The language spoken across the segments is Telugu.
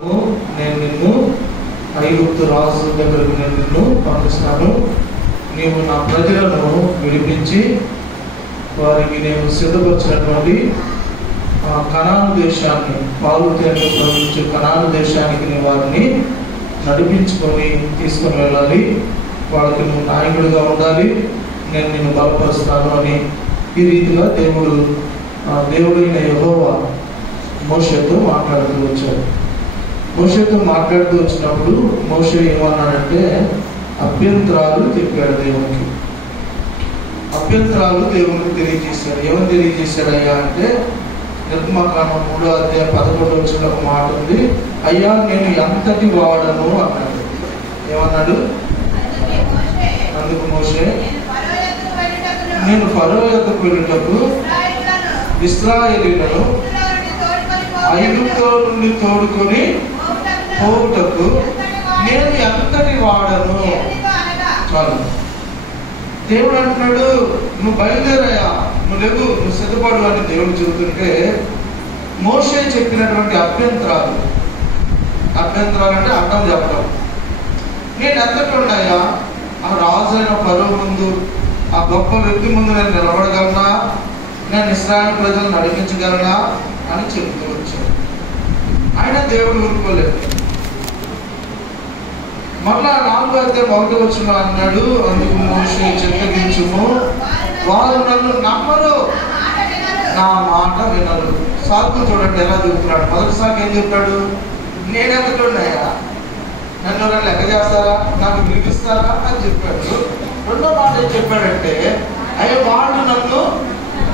నేను నిన్ను ఐగుప్తు రాజు దగ్గరకు నేను నిన్ను పంపిస్తాను. నీవు నా ప్రజలను విడిపించి వారికి నేను సిద్ధపరిచినటువంటి కనాను దేశాన్ని, పాలు తేనెలు ప్రవహించే కనాను దేశానికి నీ వారిని నడిపించుకొని తీసుకొని వెళ్ళాలి. వాళ్ళకి నువ్వు నాయకుడిగా ఉండాలి. నేను నిన్ను బలపరుస్తాను అని ఈ రీతిగా దేవుడైన యెహోవా మోషేతో మాట్లాడుతూ వచ్చాడు. మోషేతో మాట్లాడుతూ వచ్చినప్పుడు మోషే ఏమన్నాడంటే అభ్యంతరాలు చెప్పాడు. అభ్యంతరాలు దేవునికి తెలియజేశాడు. ఏమని తెలియజేశాడయ్యా అంటే నిర్గమకాండం 3వ అధ్యాయం 11వ వచనంలో ఒక మాట ఉంది. అయ్యా నేను ఎంతటి వాడను అన్నాడు. ఏమన్నాడు? అందుకు మోషే నేను ఫరో యొద్దకు వెళ్ళుటకు ఇశ్రాయేలీయులను ఐగుప్తులో నుండి తోడుకొని పోవుటకు నేను ఎంతటి వాడను. చాలు. దేవుడు అంటున్నాడు నువ్వు బయలుదేరయ్యా, నువ్వు లేవు, నువ్వు సిద్ధపడు అని దేవుడు చెబుతుంటే మోషే చెప్పినటువంటి అభ్యంతరాలు అంటే అర్థం చెప్పడం. నేను ఎంతటి ఉన్నాయా, ఆ రాజు అయిన ఫరో ముందు, ఆ గొప్ప వ్యక్తి ముందు నేను నిలబడగలనా, నేను ఇశ్రాయేలు ప్రజలను నడిపించగలనా అని చెబుతూ వచ్చాడు. ఆయన దేవుడు ఊరుకోలేదు. మళ్ళా 4వ అధ్యాయం 1వ వచనంలో అన్నాడు, అందుకు మోషే చిత్తగించుము, వారు నన్ను నమ్మరు, నా మాట వినరు. సాకు చూడండి ఎలా చెబుతున్నాడు. మొదటి సాకు ఏం చెప్తాడు? నేనెంతకున్నాయా, నన్ను ఎవరైనా లెక్క చేస్తారా, నాకు వినిపిస్తారా అని చెప్పాడు. రెండో మాట ఏం చెప్పాడంటే అయ్యో వాళ్ళు నన్ను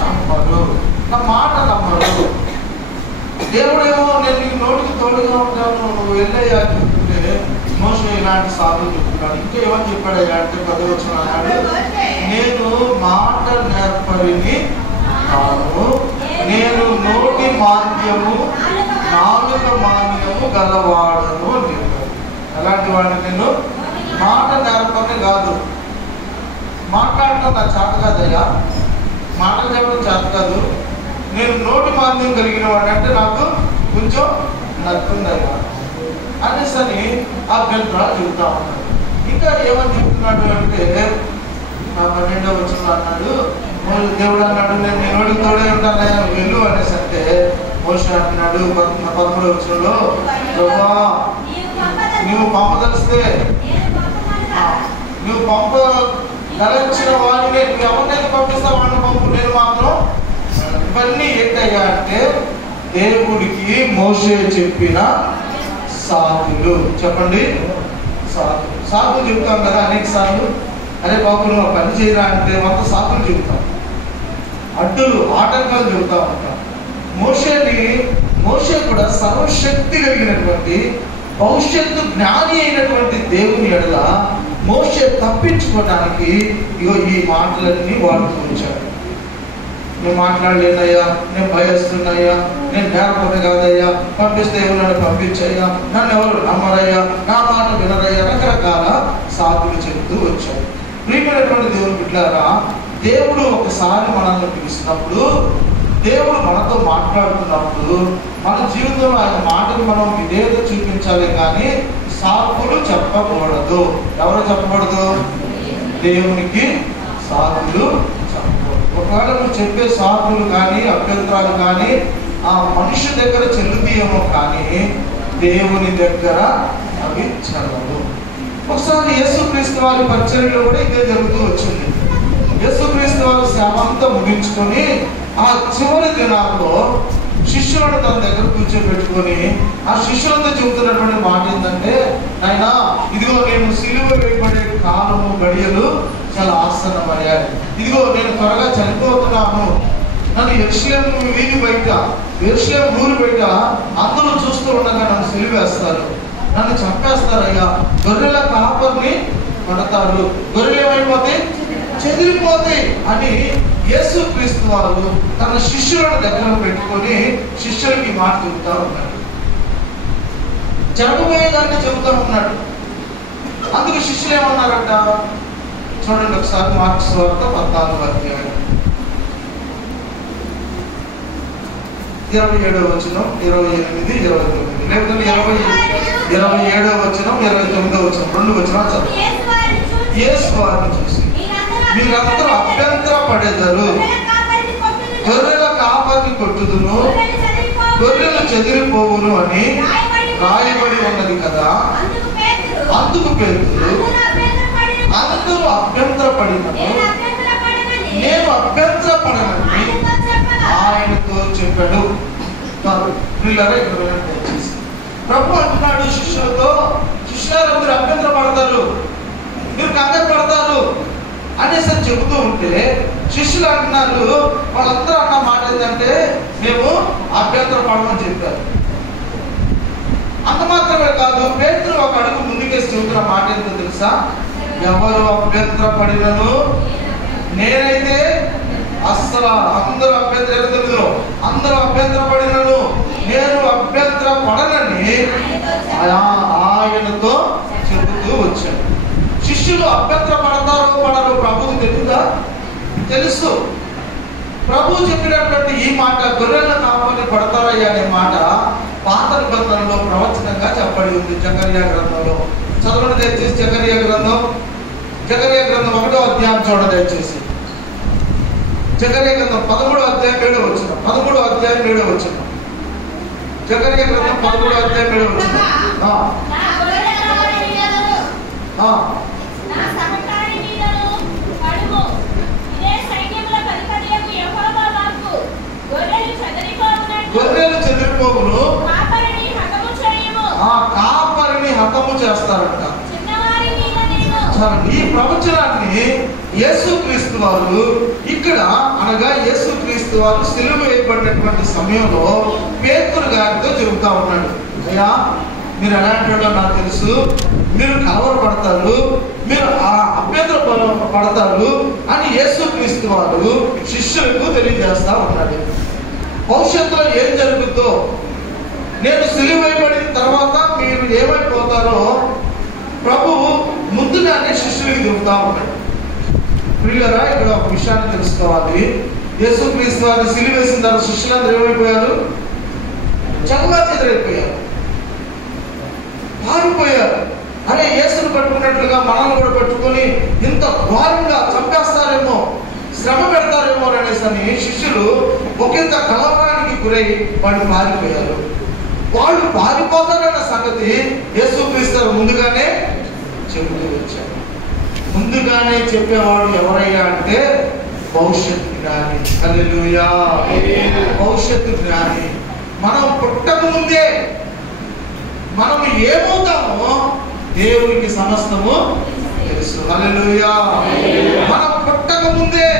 నమ్మరు, నా మాట నమ్మరు. దేవుడేమో నేను నీ నోటికి తోడుగా ఉంటాను, నువ్వు వెళ్ళయ్యా చెప్తుంటే మోషే ఇలాంటి సాకులు చెప్తున్నాడు. ఇంకా ఏమని చెప్పాడయ్యా అంటే 10వ వచనం అన్నాడు, నేను మాట నేర్పరిని కాను, నేను నోటి మాంద్యము నాలుక మాంద్యము గలవాడను అని చెప్పాడు. అలాంటి వాడిని నేను మాట నేర్పని కాదు, మాట్లాడటం నాకు చేత కాదయ్యా, మాట చెప్పడం చేత కాదు, నేను నోటి మాంద్యం కలిగిన వాడు అంటే నాకు కొంచెం నచ్చుందయ్యా అనేసని అభ్యంతరాలు చెబుతా ఉన్నాడు. ఇంకా ఏమని చెప్తున్నాడు అంటే 12వ వచనంలో అన్నాడు, దేవుడు అన్నాడు నేను నీ నోటికి తోడే ఉంటానయ్యా, వెళ్ళు అనేసి అంటే మోషే అంటున్నాడు 13వ వచనంలో, ప్రభువా నువ్వు పంపదలిస్తే, నువ్వు పంపదలిచిన వాడిని నువ్వు ఎవరినైతే పంపిస్తావు వాడిని పంపు, నేను మాత్రం. ఇవన్నీ ఏంటయ్యా అంటే దేవుడికి మోషే చెప్పిన సాకులు. చెప్పండి, సాకులు చెప్తాం కదా అనేక సార్లు. అరే బాబు నువ్వు పని చేయరా అంటే మొత్తం సాకులు చెబుతాం, అడ్డులు ఆటంకాలు చెబుతా ఉంటాం. మోషే కూడా సర్వశక్తి కలిగినటువంటి భవిష్యత్తు జ్ఞాని అయినటువంటి దేవుని ఎడల మోషే తప్పించుకోవడానికి ఈ మాటలన్నీ వాడుతూ ఉంచాడు. నేను మాట్లాడలేదయ్యా, నేను భయస్తున్నాయ్యా, నేను నేర్పని కాదయ్యా, పంపిస్తే ఎవరు పంపించయ్యా, నన్ను ఎవరు నమ్మరయ్యా, నా మాట వినరయ్యా, రకరకాల సాకులు చెబుతూ వచ్చాడు. ప్రియమైనటువంటి దేవుని బిడ్డలారా, దేవుడు ఒకసారి మనల్ని పిలిచినప్పుడు, దేవుడు మనతో మాట్లాడుతున్నప్పుడు మన జీవితంలో ఆయన మాటలు మనం విధేయత చూపించాలి, కానీ సాకులు చెప్పకూడదు. ఎవరు చెప్పకూడదు? దేవునికి సాకులు చెప్పకూడదు. ఒకవేళ నువ్వు చెప్పే సాకులు కానీ అభ్యంతరాలు కానీ ఆ మనిషి దగ్గర చెల్లుతీయేమో కానీ దేవుని దగ్గర అవి చెల్లవు. ఒకసారి యేసుక్రీస్తు వారి పరిచర్యలో కూడా ఇదే జరుగుతూ వచ్చింది. యేసుక్రీస్తు వారి సేవ అంతా ముగించుకొని ఆ చివరి దినాల్లో శిష్యులను తన దగ్గర కూర్చోబెట్టుకొని ఆ శిష్యులతో చెబుతున్నటువంటి మాట ఏంటంటే, నాయనా ఇదిగో నేను సిలువ వేయబడే కాలము గడియలు చాలా ఆసన్నమయ్యాయి, ఇదిగో నేను త్వరగా చనిపోతున్నాను, నన్ను యెరూషలేము వీధి బయట, యెరూషలేము ఊరు బయట అందరూ చూస్తూ ఉండగా నన్ను సిలువేస్తారు, నన్ను చంపేస్తారయ్యా, గొర్రెల కాపర్ని పడతారు, గొర్రెలు ఏమైపోతాయి, చెదిరిపోతాయి అని యేసుక్రీస్తు వారు తన శిష్యులను దగ్గర పెట్టుకొని శిష్యులకి మాట చెబుతా ఉన్నాడు. జరగబోయేదాన్ని చెబుతా ఉన్నాడు. అందుకు శిష్యులు ఏమన్నారంట చూడండి ఒకసారి. మార్క్స్ వార్త 14వ అధ్యాయం 27వ వచనం, 28, 29 లేకపోతే 20 27వ వచనం 29వ వచనం 2 వచనాలు చదువు. యేసు వారిని చూసి మీరందరూ అభ్యంతర పడేదారు, గొర్రెల కాపరిని కొట్టుదును, గొర్రెలు చెదిరిపోవును అని రాయబడి ఉన్నది కదా. అందుకు పేతురు అందరూ అభ్యంతర పడినను నేను అభ్యంతర పడనని ఆయనతో చెప్పాడు. ప్రభు అంటున్నాడు శిష్యులతో, శిష్యులు మీరు అభ్యంతర పడతారు, మీరు కంగారు పడతారు అనేసి చెబుతూ ఉంటే శిష్యులు అంటున్నారు, వాళ్ళందరూ అన్న మాట ఏంటంటే మేము అభ్యంతర పడమని చెప్పారు. అంత మాత్రమే కాదు, పేతురు ఒక అడుగు ముందుకేసి చెబుతున్న మాట ఏంటో తెలుసా? ఎవరు అభ్యంతర పడినను నేనైతే అస్సలు అందరూ అందరూ అభ్యంతర పడినను నేను అభ్యంతర పడనని ఆయనతో చెబుతూ వచ్చాను. శిష్యులు అభ్యంతర పడతారో పడరో ప్రభువుకి తెలుసా? తెలుసు. ప్రభు చెప్పినటువంటి ఈ మాట గొర్రెల కాపరిని పడతారయ్యా అనే మాట పాత నిబంధనలో ప్రవచనంగా చెప్పబడి ఉంది. జకర్యా గ్రంథంలో చదవండి దయచేసి. జకర్యా గ్రంథం 1వ అధ్యాయం చూడండి దయచేసి. జకర్యా గ్రంథం 13వ అధ్యాయం 7వ వచనం. 13వ అధ్యాయం 7వ వచనం. జకర్యా గ్రంథం 13వ అధ్యాయం 7వ వచనం. గొర్రెలు చెదిరిపోవును, కాపరిని హతము చేస్తారంట. ఈ ప్రవచనాన్ని యేసుక్రీస్తు వారు ఇక్కడ అనగా యేసుక్రీస్తు వారు సిలువ వేయబడినటువంటి సమయంలో పేతురు గారితో చెబుతా ఉన్నాడు. అయ్యా మీరు ఎలాంటి వాడో నాకు తెలుసు, మీరు కలవరపడతారు, మీరు అభ్యంతర పడతారు అని యేసుక్రీస్తు వారు శిష్యులకు తెలియజేస్తా ఉన్నాడు. భవిష్యత్తులో ఏం జరుగుతుందో, నేను సిలువ వేయబడిన తర్వాత మీరు ఏమైపోతారో ప్రభువు ముందుగానే శిష్యులకు చెబుతా ఉన్నాడు. ప్రియులారా, ఇక్కడ ఒక విషయాన్ని తెలుసుకోవాలి. యేసుక్రీస్తు వారిని సిలువ వేసిన తర్వాత శిష్యులందరూ ఏమైపోయారు? చల్లగా చెదరైపోయారు, పారిపోయారు. అరే యేసును పట్టుకున్నట్లుగా మనల్ని కూడా పట్టుకొని ఇంత ఘోరంగా చంపేస్తారేమో, శ్రమ పెడతారేమో అనేసి శిష్యులు ఒకంత కలవరానికి గురై వాళ్ళు పారిపోయారు. వాళ్ళు పారిపోతారన్న సంగతి యేసుక్రీస్తు ముందుగానే చెబుతూ వచ్చారు. ముందుగానే చెప్పేవాడు ఎవరయ్యా అంటే భవిష్యత్తు జ్ఞాని. హల్లెలూయా. భవిష్యత్తు జ్ఞాని. మనం పుట్టక ముందే మనం ఏమవుతామో దేవునికి సమస్తము తెలుసు. హల్లెలూయా. మనం పుట్టక ముందే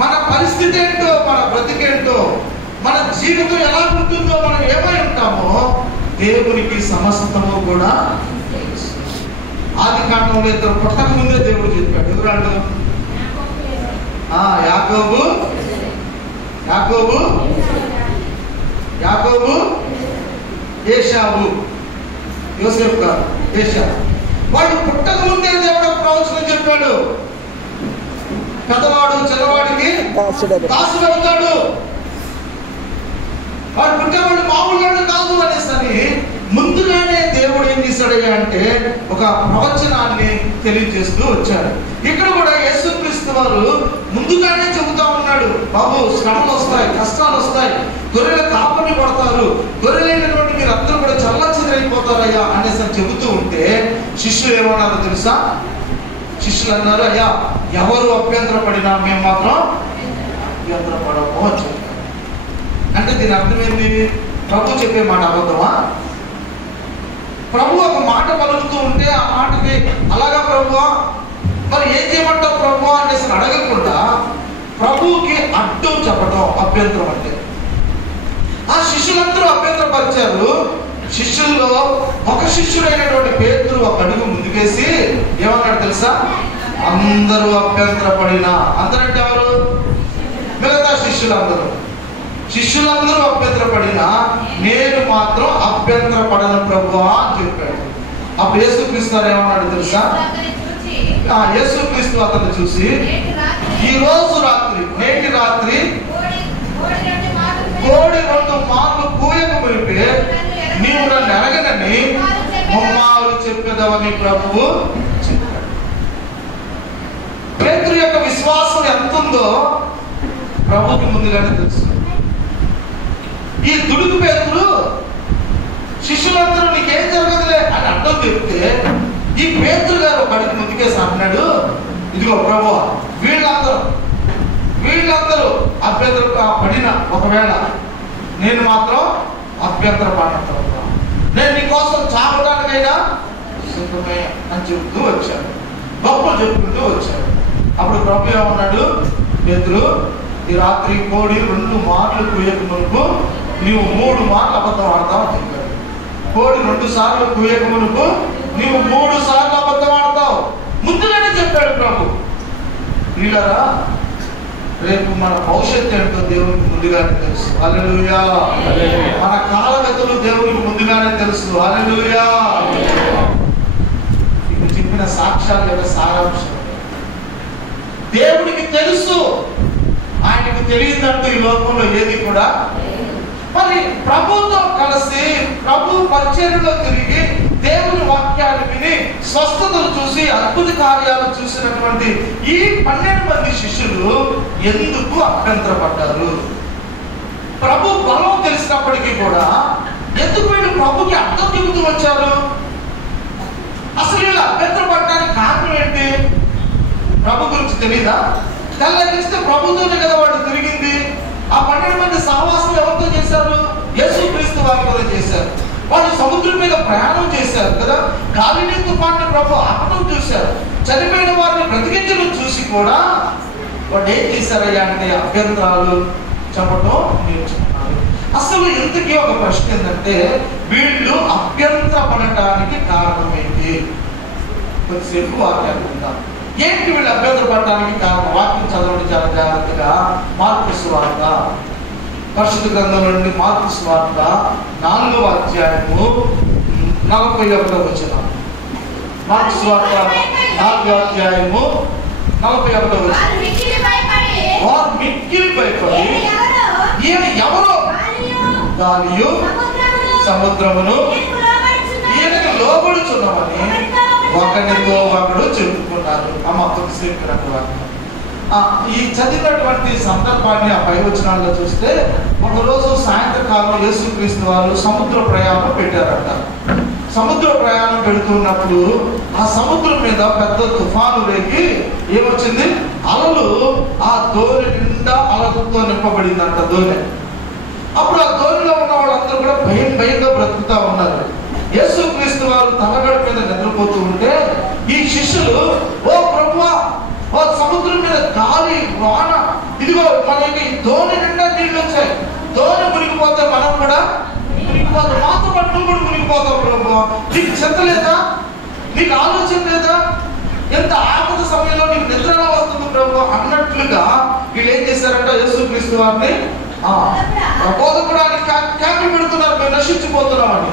మన పరిస్థితి ఏంటో, మన బ్రతికేంటో, మన జీవితం ఎలా ఉంటుందో, మనం ఏమై ఉంటామో దేవునికి సమస్తము కూడా తెలుసు. ఆది కాండంలో ఇద్దరు పుట్టక ముందే దేవుడు చెప్పాడు. ఎవరాడు? యాకోబు, యాకోబు, యాకోబు, ఏశావు, యోసేపు గారు, ఏశావు. వాడు పుట్టక ముందే దేవుడు ప్రవచనం చెప్పాడు. పెద్దవాడు చిన్నవాడికి దాసుడు అవుతాడు, వాడు పుట్టేవాడు మామూలు కాదు అనేసి ముందుగానే దేవుడు ఏం చేశాడయ్యా అంటే ఒక ప్రవచనాన్ని తెలియజేస్తూ వచ్చాడు. ఇక్కడ కూడా యేసుక్రీస్తు వారు ముందుగానే చెబుతా ఉన్నాడు, బాబు శ్రమలు వస్తాయి, కష్టాలు వస్తాయి, గొర్రెల కాపరిని పడతారు, గొర్రెలైనటువంటి మీరు అందరూ కూడా చల్లచెదరైపోతారయ్యా అనేసి చెబుతూ ఉంటే శిష్యులు ఏమన్నారో తెలుసా? శిష్యులు అన్నారు, అయ్యా ఎవరు అభ్యంతర పడినా మేము మాత్రం అభ్యంతర పడము అని చెప్పారు. అంటే దీని అర్థం ఏంటి? ప్రభు చెప్పే మాట అబద్ధమా? ప్రభు ఒక మాట పలుకుతూ ఉంటే ఆ మాటకి అలాగా ప్రభువా మరి ఏం చేయమంటావు ప్రభు అనేసి అడగకుండా ప్రభువుకి అడ్డు చెప్పడం అభ్యంతరం అంటే. ఆ శిష్యులందరూ అభ్యంతరపరిచారు. శిష్యుల్లో ఒక శిష్యుడైనటువంటి పేతురు ఒక అడుగు ముందుకేసి ఏమన్నాడు తెలుసా? అందరూ అభ్యంతరపడినా, అందరంటే ఎవరు? మిగతా శిష్యులందరూ అభ్యంతరపడినా నేను మాత్రం అభ్యంతరపడను ప్రభువా అని చెప్పాడు. అప్పుడు యేసుక్రీస్తు ఏమన్నాడు తెలుసా? యేసుక్రీస్తు అతను చూసి ఈ రోజు రాత్రి, నేటి రాత్రి కోడి 2 మార్లు కూయక మునిపే నీవు అని ముమ్మారు చెప్పేదవని ప్రభువు చెప్పాడు. పేతురు యొక్క విశ్వాసం ఎంత ఉందో ప్రభువుకి ముందుగానే తెలుసు. ఈ దుడుకు పేతురు శిష్యులందరూ నీకేం జరగదులే అని అడ్డం చెప్తే ఈ పేతురు గారు ఒక అడుగు ముందుకేసి అన్నాడు, ఇదిగో ప్రభువా వీళ్ళందరూ అభ్యంతరం పడిన ఒకవేళ నేను మాత్రం అభ్యంతర పడతా, నేను నీకోసం చావడానికైనా సిద్ధమే అని చెబుతూ వచ్చాడు, గొప్పలు చెప్పుకుంటూ వచ్చాడు. అప్పుడు ప్రభు ఏమన్నాడు, పేతురు ఈ రాత్రి కోడి 2 మార్లు కూయక మునుపు నీవు 3 మార్లు అబద్ధం ఆడతావు అని చెప్పాడు. కోడి 2 సార్లు కూయక మునుపు నీవు 3 సార్లు అబద్ధం ఆడతావు ముందుగానే చెప్పాడు ప్రభు. వీళ్ళరా రేపు మన భవిష్యత్తు ఏంటో దేవునికి ముందుగానే తెలుసు. హల్లెలూయా. మన కాలగతులు దేవునికి ముందుగానే తెలుసు. హల్లెలూయా. ఇప్పుడు చెప్పిన సాక్ష్యాల యొక్క సారాంశం దేవుడికి తెలుసు, ఆయనకు తెలియదంటూ ఈ లోకంలో ఏది కూడా. మరి ప్రభుతో కలిసి ప్రభు పరిచర్యలో తిరిగి దేవుని వాక్యాన్ని విని స్వస్థతలు చూసి అద్భుత కార్యాలు చూసినటువంటి ఈ 12 మంది శిష్యులు ఎందుకు అభ్యంతరపడ్డారు? ప్రభు బలం తెలిసినప్పటికీ కూడా ఎందుకు వీళ్ళు ప్రభుకి అర్థం చెబుతూ వచ్చారు? అసలు వీళ్ళు అభ్యంతరపడడానికి కారణం ఏంటి? ప్రభు గురించి తెలీదా? తెల్లగిస్తే ప్రభుతోనే కదా వాడు తిరిగింది. ఆ 12 మంది సహవాసం ఎవరితో చేశారు? యేసుక్రీస్తు వారితో చేశారు. వాళ్ళు సముద్రం మీద ప్రయాణం చేశారు కదా, గాలిని తుఫాన్ని ప్రభు ఆపడం చూశారు, చనిపోయిన వారిని బ్రతికించడం చూసి కూడా వాళ్ళు ఏం చేశారయ్యా అంటే అభ్యంతరాలు చెప్పడం నేర్చుకున్నారు. అసలు ఇంతకీ ఒక ప్రశ్న ఏంటంటే వీళ్ళు అభ్యంతరపడటానికి కారణం ఏంటి? కొద్దిసేపు వాక్యాన్ని ఉందాం. ఏంటి వీళ్ళు అభ్యంతరపడటానికి కారణం? వాక్యం చదవండి చాలా జాగ్రత్తగా. మార్కు సువార్త, పరిశుద్ధ గ్రంథం నుండి మార్కు సువార్త 4వ అధ్యాయము 41వ వచనం. మార్కు సువార్త 4వ అధ్యాయము 41వ వచనం. వారు మిక్కిలి భయపడి ఈయన ఎవరో గాలియు సముద్రమును ఈయనకి లోబడుచున్నామని ఒకరితో ఒకడు చెప్పుకున్నారు. అమ్మ కొద్దిసేపు ఈ చదివినటువంటి సందర్భాన్ని ఆ 5 వచనాల్లో చూస్తే, ఒకరోజు సాయంత్రకాలం యేసుక్రీస్తు వారు సముద్ర ప్రయాణం పెట్టారంట. సముద్ర ప్రయాణం పెడుతున్నప్పుడు ఆ సముద్రం మీద పెద్ద తుఫాను రేగి ఏమొచ్చింది? అలలు ఆ దోణి నిండా అలలతో నింపబడిందంట దోణి. అప్పుడు ఆ దోణిలో ఉన్న వాళ్ళందరూ కూడా భయంగా బ్రతుకుతా ఉన్నారు. యేసుక్రీస్తు వారు తలగడ మీద నిద్రపోతూ ఉంటే ఈ శిష్యులు, ఓ ప్రభువా, ఓ సముద్రం మీద గాలి వాన, ఇదిగో మనకి దోణి నిండా నీళ్ళు వచ్చాయి, దోణి మునిగిపోతే మనం కూడా మునిగిపోతాం, మాతో పాటు నువ్వు కూడా మునిగిపోతావు ప్రభువా, నీకు చింత లేదా? నీకు ఆలోచన లేదా? ఎంత ఆపద సమయంలో నీకు నిద్ర ఎలా వస్తుంది ప్రభు అన్నట్లుగా వీళ్ళు ఏం చేశారంటే యేసుక్రీస్తు వారిని బోధకుడానికి కేకలు పెడుతున్నారు, మేము నశించిపోతున్నామని.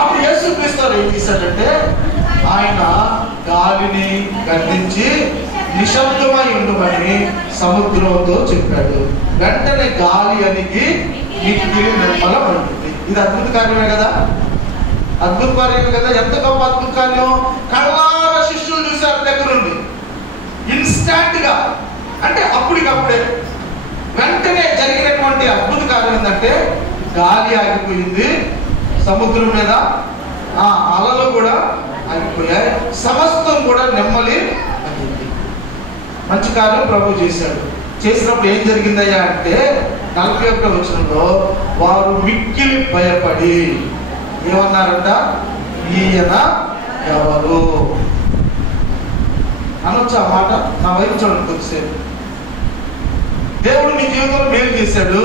అప్పుడు యేసుక్రీస్తు వారు ఏం చేశారంటే ఆయన గాలిని గద్దించి నిశ్శబ్దమై ఉండమని సముద్రంతో చెప్పాడు. వెంటనే గాలి అణిగి మిక్కిలి నిర్మలమైంది. ఇది అద్భుత కార్యమే కదా, అద్భుత కార్యమే కదా. ఎంత గొప్ప అద్భుత కార్యం! కళ్ళారా శిష్యులు చూశారు దగ్గరుండి, ఇన్స్టాంట్ గా, అంటే అప్పటికప్పుడే వెంటనే జరిగినటువంటి అద్భుత కార్యం ఏంటంటే గాలి ఆగిపోయింది, సముద్రం మీద అలలు కూడా ఆగిపోయాయి, సమస్తం కూడా నెమ్మలి అయింది. మంచి కార్యం ప్రభు చేశాడు. చేసినప్పుడు ఏం జరిగిందయ్యా అంటే 41వ వచనంలో వారు మిక్కిలి భయపడి ఏమన్నారంట? ఈయన ఎవరు అనొచ్చు ఆ మాట? నా వైపు చూడండి కొద్దిసేపు. దేవుడు నీ జీవితంలో మేలు చేశాడు,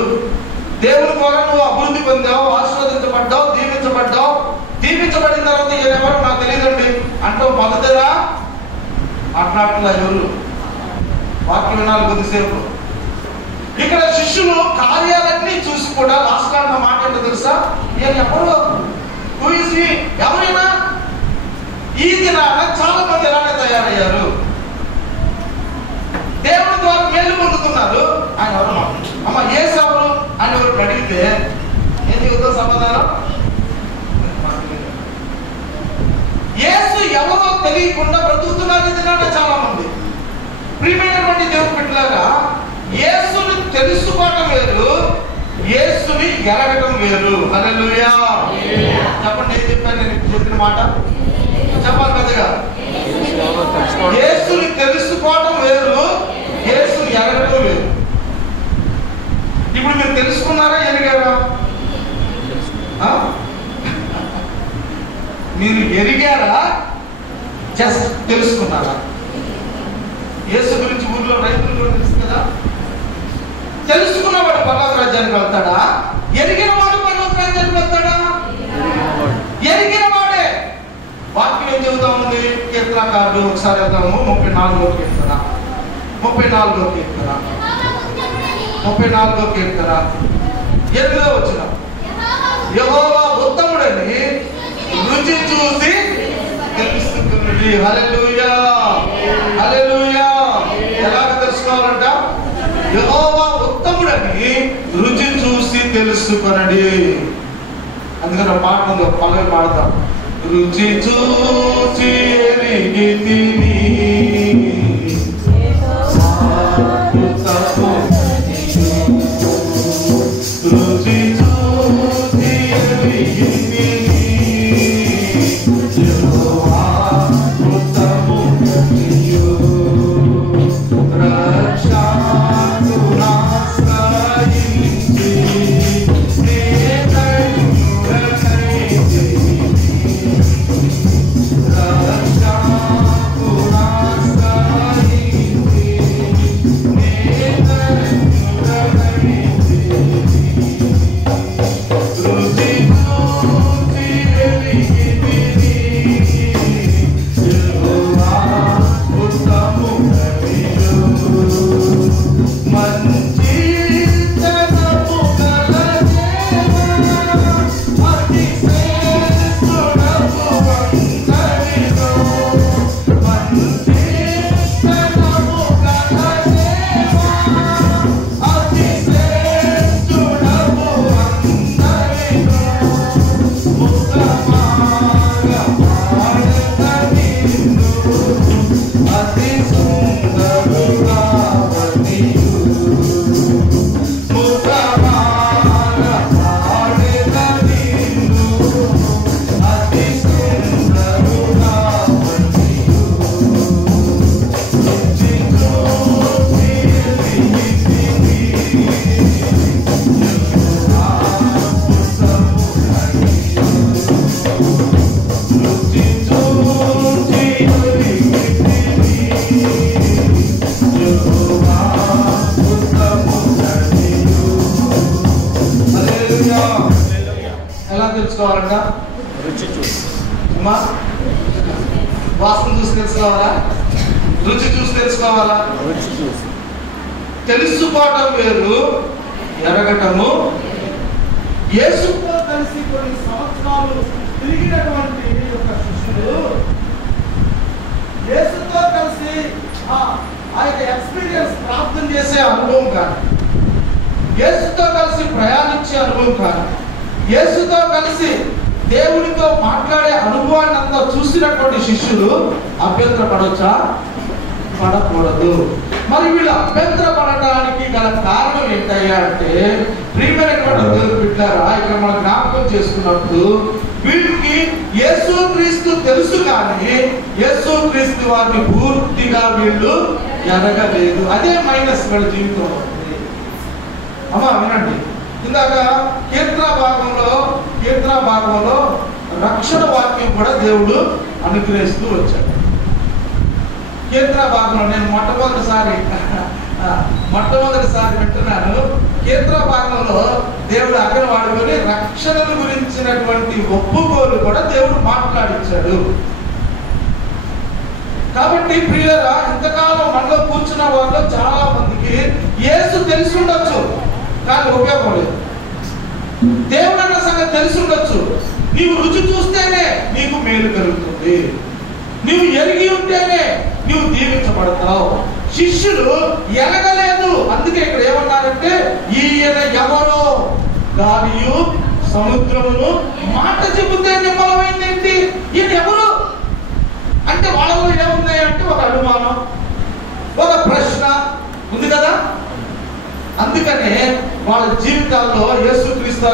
దేవుడి ద్వారా నువ్వు అభివృద్ధి పొందావు, ఆశీర్వదించబడ్డావు, దీవించబడ్డావు. దీవించబడిన తర్వాత ఎవరు నాకు తెలియదండి అంటూ మొదటిరా మాట్లాడుతున్నా. ఎవరు వాక్యం వినాలి కొద్దిసేపు. ఇక్కడ శిష్యులు కార్యాలన్నీ చూసి కూడా లాస్ట్ అన్న మాట ఏంటో తెలుసా? ఈయన ఎవరు? ఎవరైనా ఈ దినాన చాలా మంది ఎలానే తయారయ్యారు, దేవుడి ద్వారా మేలు పొందుతున్నారు. ఆయన ఎవరు? అమ్మ యేసు ఎవరు అని ఎవరు అడిగితే ఏం చెబుతాం సమాధానం? తెలియకుండా బ్రతుకుతున్నారు ఇదిలాగా చాలా మంది. ప్రియమైనటువంటి దేవుని బిడ్డలారా, యేసుని తెలుసుకోవడం వేరు, యేసుని ఎరగడం వేరు. హల్లెలూయా. చెప్పండి, ఏం చెప్పాను నేను చెప్పిన మాట? చెప్పాలి పెద్దగా. యేసుని తెలుసుకోవడం వేరు, యేసుని ఎరగడం వేరు. ఇప్పుడు మీరు తెలుసుకున్నారా, ఎరిగారా? మీరు ఎరిగారా, జస్ట్ తెలుసుకున్నారా? యేసు గురించి ఊర్లో రైతులు కూడా తెలుసు కదా. తెలుసుకున్నవాడు పరలోక రాజ్యానికి వెళ్తాడా? ఎరిగిన వాడు పరలోక రాజ్యానికి వెళ్తాడా? ఎరిగిన వాడే. వాక్యం ఏం చెబుతా ఉంది? కీర్తనకారుడు ఒకసారి వెళ్తాము 34వ కీర్తన 34వ కీర్తన 34వ కీర్తన 8వ వచనం. యెహోవా ఉత్తముడని రుచి చూసి తెలుసుకున్నది. హల్లెలూయా, హల్లెలూయా. ఎలాగ తెలుసుకోవాలంట? యెహోవా ఉత్తముడని రుచి చూసి తెలుసుకొనడి. అందుకని పాట ఉంది, పల్లవి పాడతాం. రుచి చూచి ఎరిగితిని రుచి చూచి ఎరిగితిని యెహోవా ఉత్తముడనియు రక్షకునాశ్రయించి తెలుసుకోవాలంట? రుచి చూసి. వాసన చూసి తెలుసుకోవాలా? రుచి చూసి తెలుసుకోవాలా? రుచి చూసి. తెలుసుకోవటం వేరు, ఎరగటము. యేసుతో కలిసి కొన్ని సంవత్సరాలు తిరిగినటువంటి ఒక శిష్యుడు యేసుతో కలిసి ఆ యొక్క ఎక్స్పీరియన్స్ ప్రాప్తం చేసే అనుభవం కానీ, యేసుతో కలిసి ప్రయాణించే అనుభవం కానీ, యేసుతో కలిసి దేవునితో మాట్లాడే అనుభవాన్ని అంతా చూసినటువంటి శిష్యులు అభ్యంతరపడొచ్చా? పడకూడదు. మరి వీళ్ళు అభ్యంతరపడటానికి గల కారణం ఏంటయ్యా అంటే, ప్రియమైనటువంటి దేవుని బిడ్డలారా, ఇక్కడ మనం జ్ఞాపకం చేసుకున్నప్పుడు వీళ్ళకి యేసుక్రీస్తు తెలుసు కానీ యేసుక్రీస్తు వారిని పూర్తిగా వీళ్ళు ఎరగలేదు. అదే మైనస్ వీళ్ళ జీవితంలో. అమ్మా వినండి, ఇందాక కీర్తన భాగంలో రక్షణ వాక్యం కూడా దేవుడు అనుగ్రహిస్తూ వచ్చాడు. కీర్తన భాగంలో నేను మొట్టమొదటిసారి వింటున్నాను. కీర్తన భాగంలో దేవుడు అక్కడ వాడుకొని రక్షణను గురించినటువంటి ఒప్పుకోలు కూడా దేవుడు మాట్లాడించాడు. కాబట్టి ప్రియులారా, ఇంతకాలం మనలో కూర్చున్న వాళ్ళు చాలా మందికి యేసు తెలిసి ఉండొచ్చు కానీ ఉపయోగం లేదు. దేవుడు అన్న సంగతి తెలిసి ఉండొచ్చు, నీవు రుచి చూస్తేనే నీకు మేలు కలుగుతుంది, నీవు ఎరిగి ఉంటేనే నీవు దీవించబడతావు. శిష్యులు ఎరగలేదు, అందుకే ఇక్కడ ఏమన్నారంటే ఈయన ఎవరో గాలియు సముద్రమును మాట చెబితే నిమ్మలమైంది. ఈయన ఎవరు అంటే వాక్యాల్లో యేసుక్రీస్తు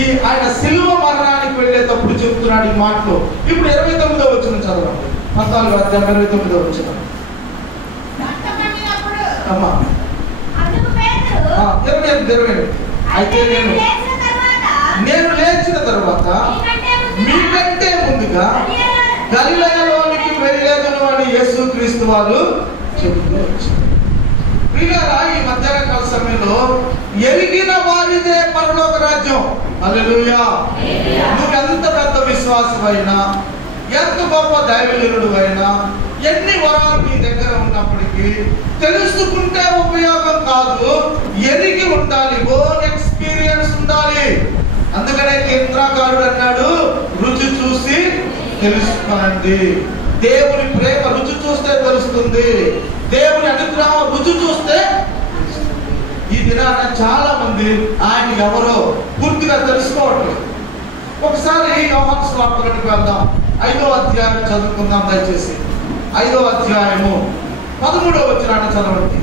ఈ ఆయన సిలువ మరణానికి వెళ్ళేటప్పుడు చెప్తున్నాడు ఈ మాటలు. ఇప్పుడు 29వ వచనం చదవండి. 14వ అధ్యాయం 29వ వచనం. అమ్మా 28. అయితే నేను లేచిన తర్వాత మీకంటే ముందుగా గలిలయలోనికి వెళ్ళేదను అని యేసుక్రీస్తు వారు చెబుతూ వచ్చారు. ప్రియులారా, ఈ మధ్యాహ్న కాల సమయంలో ఎరిగిన వారిదే పరలోక రాజ్యం. హల్లెలూయా. నువ్వెంత పెద్ద విశ్వాసమైనా, ఎంత గొప్ప దైవజనుడు అయినా, ఎన్ని వరాలు నీ దగ్గర ఉన్నప్పటికీ తెలుసుకుంటే ఉపయోగం కాదు, ఎరిగి ఉండాలి, ఓన్ ఎక్స్పీరియన్స్ ఉండాలి. అందుకనే కేంద్రకారుడు అన్నాడు, రుచి చూసి తెలుసుకోండి. దేవుని ప్రేమ రుచి చూస్తే తెలుస్తుంది, దేవుని అనుగ్రహం రుచి చూస్తే. ఈ దినాన చాలా మంది ఆయన ఎవరో పూర్తిగా తెలుసుకోవట్లేదు. ఒకసారి యోహాను సువార్తలోకి వెళ్దాం. 5వ అధ్యాయం చదువుకుందాం దయచేసి. 5వ అధ్యాయము 13వ వచనాన్ని చదవండి.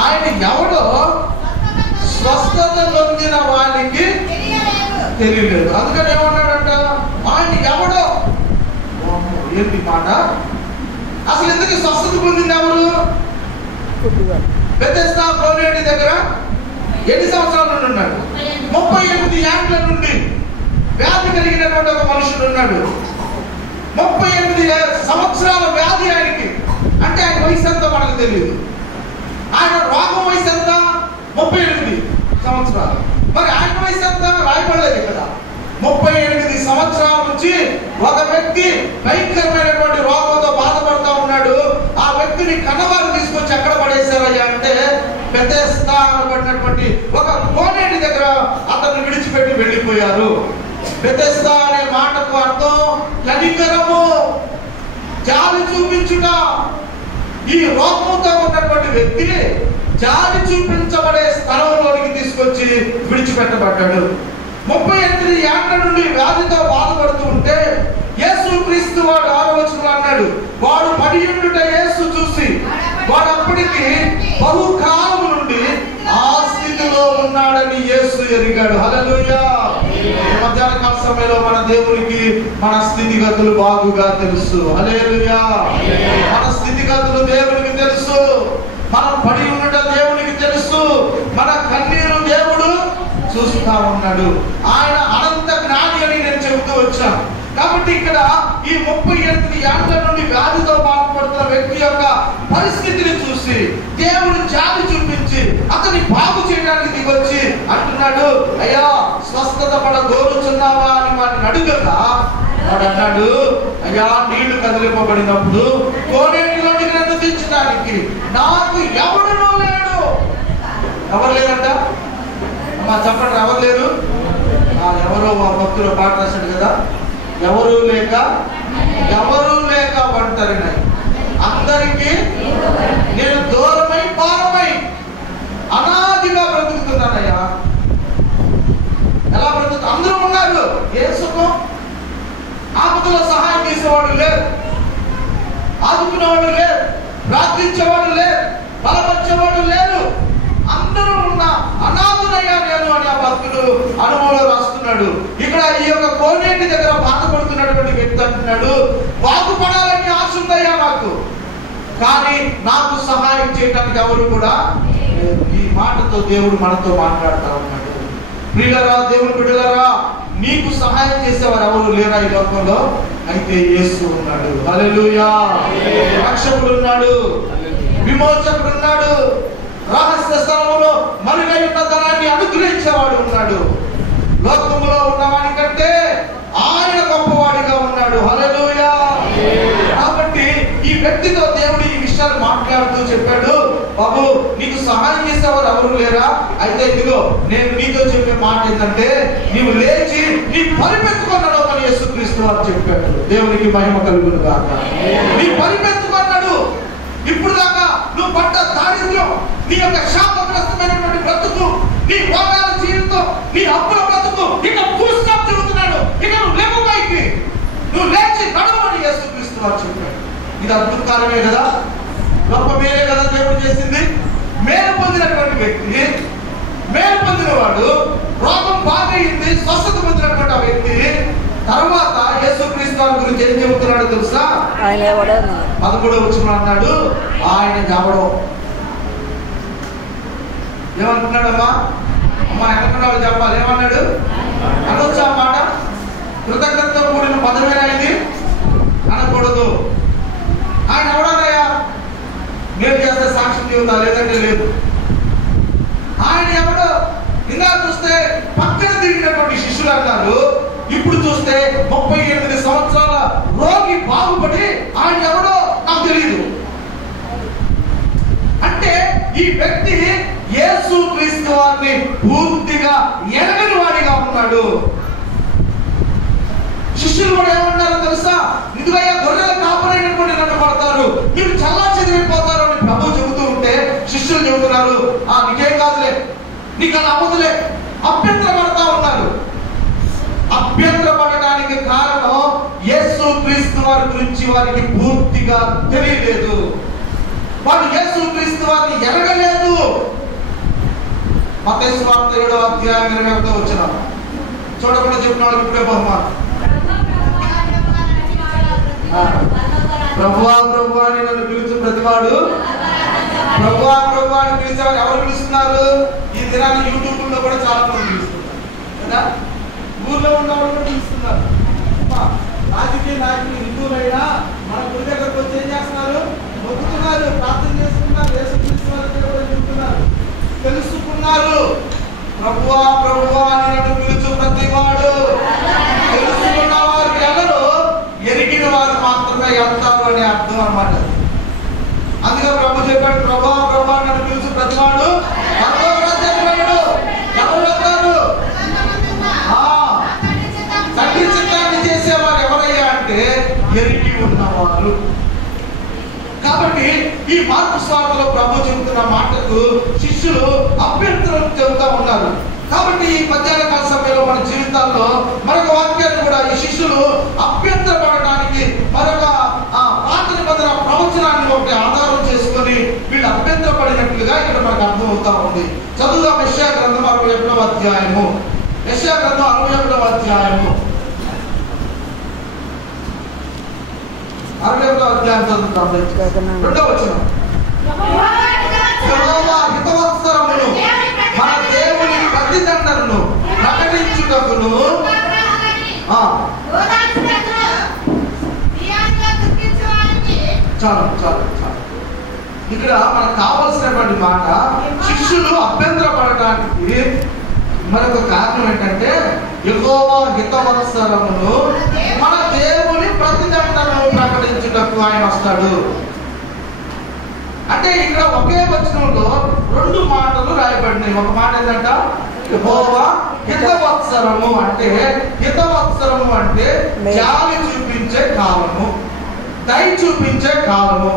ఆయన ఎవడో స్వస్థత పొందిన వానికి తెలియలేదు. అందుకని ఏమన్నాడంట, ఆయన ఎవడో. ఏంటి మాట? అసలు ఎందుకు స్వస్థత పొందింది ఎవరు? బెతెస్దా కోనేటి దగ్గర ఎన్ని సంవత్సరాల నుండి ఉన్నాడు? 38 ఏళ్ల నుండి వ్యాధి కలిగినటువంటి ఒక మనుషుడు ఉన్నాడు. 38 సంవత్సరాల వ్యాధి ఆయనకి. అంటే ఆయన వయసు ఎంత మనకు తెలియదు. ఆయన రోగం వయసు ఎంత? 38 సంవత్సరాలు. మరి ఆయన వయసు ఎంత రాయబడలేదు కదా. 38 సంవత్సరాల నుంచి ఒక వ్యక్తి భయంకరమైనటువంటి రోగంతో బాధపడుతూ ఉన్నాడు. ఆ వ్యక్తిని కన్నవారు తీసుకొచ్చి ఎక్కడ పడేశారయ్యా అంటే బెతెస్దా అనబడినటువంటి ఒక కోనేటి దగ్గర అతన్ని విడిచిపెట్టి వెళ్ళిపోయారు. బెతెస్దా అనే మాటకు అర్థం కనికరము, జాలి చూపించుట. ఈ రోగంతో ఉన్నటువంటి వ్యక్తి జాలి చూపించబడే స్థలంలోనికి తీసుకొచ్చి విడిచిపెట్టబడ్డాడు. 38 ఏళ్ల నుండి వ్యాధితో బాధపడుతూ ఉంటే యేసుక్రీస్తు వాడు 6వ వచనంలో అన్నాడు, వాడు పడి ఉండుట యేసు చూసి వాడు అప్పటికి బహుకాలం నుండి ఆ స్థితిలో ఉన్నాడని యేసు ఎరిగాడు. హల్లెలూయా. మధ్యాహ్న కాల సమయంలో మన దేవునికి మన స్థితిగతులు బాగుగా తెలుసు. హల్లెలూయా. మన స్థితిగతులు దేవునికి తెలుసు. మనం పడి ఉండట దేవునికి తెలుసు. మన కన్నీరు దేవుడు చూస్తా ఉన్నాడు. ఆయన అనంత జ్ఞాని అని నేను చెబుతూ వచ్చాను. కాబట్టి ఇక్కడ ఈ 38 ఏళ్ల నుండి వ్యాధితో బాధపడుతున్న వ్యక్తి యొక్క పరిస్థితిని చూసి దేవుడు జాలి చూపించి అతన్ని బాగు చేయడానికి దిగొచ్చి అంటున్నాడు, అయ్యా స్వస్థత పడ కోరుచున్నావా అని వాడిని అడుగగా వాడు అన్నాడు, అయ్యా నీళ్లు కదిలింపబడినప్పుడు కోనేటిలోనికి నన్ను దించడానికి నాకు ఎవడునూ లేడు. ఎవరు లేదంట? అమ్మా చెప్పండి, ఎవరు లేరు? ఎవరో భక్తులు పాట రాశాడు కదా, ఎవరు లేక ఒంటరినై అందరికీ నేను దూరమై భారమై అనాదిగా బ్రతుకుతున్నానయ్యా. ఎలా బ్రతుకు? అందరూ ఉన్నారు, ఏ సుఖం? ఆపదలో సహాయం చేసేవాడు లేరు, ఆదుకునేవాడు లేరు, ప్రార్థించేవాడు లేరు, బలపరిచేవాడు లేరు. అందరూ ఉన్న అనాథునయ్యా నేను అని ఆ భక్తుడు అనుభవంలో రాస్తున్నాడు. ఇక్కడ ఈ యొక్క కోనేటి దగ్గర బాధపడుతున్నటువంటి వ్యక్తి అంటున్నాడు, బాగుపడాలని ఆశ ఉందయ్యా నాకు, కానీ నాకు సహాయం చేయడానికి ఎవరు కూడా లేరు. ఈ మాటతో దేవుడు మనతో మాట్లాడుతూ ఉన్నాడు. ప్రియులారా, దేవుని బిడ్డలారా, నీకు సహాయం చేసేవారు ఎవరు లేరా ఈ లోకంలో? అయితే యేసు ఉన్నాడు. హల్లెలూయా. రక్షకుడు ఉన్నాడు, విమోచకుడు ఉన్నాడు, రహస్య స్థలంలో మరుగై ఉన్న ధనాన్ని అనుగ్రహించేవాడు ఉన్నాడు. లోకములో ఉన్నవాడి కంటే ఆయన గొప్పవాడిగా ఉన్నాడు. హల్లెలూయా. కాబట్టి ఈ వ్యక్తితో దేవుడు ఈ విషయాలు మాట్లాడుతూ చెప్పాడు, బాబు నీకు సహాయం చేసేవారు ఎవరు లేరా? అయితే ఇదిగో నేను నీతో చెప్పే మాట ఏంటంటే, నీవు లేచి నీ పరిపెత్తుకున్నాడు అని యేసుక్రీస్తు వారు చెప్పాడు. దేవునికి మహిమ కలుగును గాక. నీ పరిపెత్తుకున్నాడు. ఇప్పుడు దాకా నువ్వు పడ్డ దారిద్ర్యం, నీ యొక్క శాపగ్రస్తమైనటువంటి బ్రతుకు, నీ భోగాల జీవితం, నీ అప్పుల బ్రతుకు ఇక ఫుల్ స్టాప్ చెబుతున్నాడు. ఇక నువ్వు లేవు పైకి, నువ్వు లేచి నడవని యేసుక్రీస్తు వారు చెప్పాడు. ఇది అద్భుతకాలమే కదా. గొప్ప మేలే కదా దేవుడు చేసింది. మేలు పొందినటువంటి వ్యక్తి, మేలు పొందినవాడు, రోగం బాగైంది, స్వస్థత పొందినటువంటి ఆ వ్యక్తి తర్వాత యేసుక్రీస్తు వారి గురించి ఏం చెబుతున్నాడో తెలుసా? 11వ వచనం అన్నాడు, ఆయన ఎవడో. ఏమంటున్నాడమ్మా? అమ్మా ఎక్కడ చెప్పాలి, ఏమన్నాడు అనొచ్చు ఆ మాట? కృతజ్ఞతతో కూడిన పదవి అయింది అనకూడదు. ఆయన ఎవడనయ్యా? నేను చేస్తే సాక్ష్యం చెబుతా, లేదంటే లేదు. ఆయన ఎవడో? ఇంకా చూస్తే పక్కన తిరిగినటువంటి శిష్యులు అన్నారు, ఇప్పుడు చూస్తే 38 సంవత్సరాల రోగి బాగుపడి ఆయన ఎవడో నాకు తెలియదు. అంటే ఈ వ్యక్తి యేసుక్రీస్తు వారిని పూర్తిగా ఎరగని వాడిగా ఉన్నాడు. శిష్యులు కూడా ఏమన్నారో తెలుసా? ఇదిగయ్యా గొర్రెల కాపరైనటువంటి నన్ను పడతారు, మీరు చల్లా చెదిరిపోతారు అని ప్రభు చెబుతూ ఉంటే శిష్యులు చెబుతున్నారు, నీకేం కాదులే, నీకు అలా అవ్వదులే, అభ్యంతరపడతా ఉన్నారు. అభ్యంతరపడడానికి కారణం యేసుక్రీస్తు వారి గురించి వారికి పూర్తిగా తెలియలేదు. వారు యేసుక్రీస్తు వారిని ఎరగలేదు. మత్తయి సువార్త 7వ అధ్యాయం 21వ వచనం చూడకుండా చెప్పిన వాళ్ళకి ఇప్పుడే బహుమానం. ప్రభువా ప్రభువా అని నన్ను పిలుచు ప్రతివాడు, ప్రభువా ప్రభువా అని పిలిచేవారు ఎవరు పిలుస్తున్నారు? ఈ దినాన్ని యూట్యూబ్ లో కూడా చాలా మంది పిలుస్తున్నారు కదా, ఊర్లో ఉన్నవాళ్ళు కూడా పిలుస్తున్నారు. రాజకీయ నాయకులు హిందువులైనా మన గుడి దగ్గరకు వచ్చి ఏం చేస్తున్నారు? మొక్కుతున్నారు, ప్రార్థన చేస్తున్నారు, యేసుక్రీస్తు వారి దగ్గర కూడా చెబుతున్నారు, తెలుసుకున్నారు. ప్రభువా ప్రభువా అని నన్ను పిలుచు ప్రతివాడు. తెలుసుకున్న వారు ఎవరు? ఎరిగిన వారు మాత్రమే వెళ్తారు అని అర్థం అన్నమాట. అందుకే ప్రభు చెప్పాడు, ప్రభువా ప్రభువా నన్ను పిలుచు ప్రతివాడు ఎవరు వెళ్తారు? తండ్రి చిత్తాన్ని చేసేవారు ఎవరయ్యా అంటే ఎరిగి ఉన్నవారు. కాబట్టి ఈ మార్కు సువార్తలో ప్రభు చెబుతున్న మాటకు శిష్యులు అభ్యంతరం చెబుతా ఉన్నారు. కాబట్టి ఈ మధ్యాహ్న కాల సమయంలో మన జీవితాల్లో మరొక వాక్యాన్ని కూడా ఈ శిష్యులు అభ్యంతరపడడానికి మరొక పాత నిబంధన ప్రవచనాన్ని ఒకటి ఆధారం చేసుకొని వీళ్ళు అభ్యంతరపడినట్లుగా ఇక్కడ మనకు అర్థం అవుతా ఉంది. చదువుదాం యెషయా గ్రంథం 61వ అధ్యాయము. యెషయా గ్రంథం 61వ అధ్యాయము 61వ అధ్యాయం చదువుతాం. 2వ వచనం. యెహోవా హితవత్సరమును మన దేవుని ప్రతిదండనను ప్రకటించుటకును చాలు చాలు చాలు. ఇక్కడ మనకు కావలసినటువంటి మాట, శిష్యులు అభ్యంతరపడటానికి మరొక కారణం ఏంటంటే యెహోవా హితవత్సరమును మన దేవుని ప్రతిదండనను ప్రకటించుటకు ఆయన వస్తాడు. అంటే ఇక్కడ ఒకే వచనంలో 2 మాటలు రాయబడినాయి. ఒక మాట ఏంటంట యెహోవా హితవత్సరము, అంటే హితవత్సరము అంటే జాలి చూపించే కాలము, దయ చూపించే కాలము.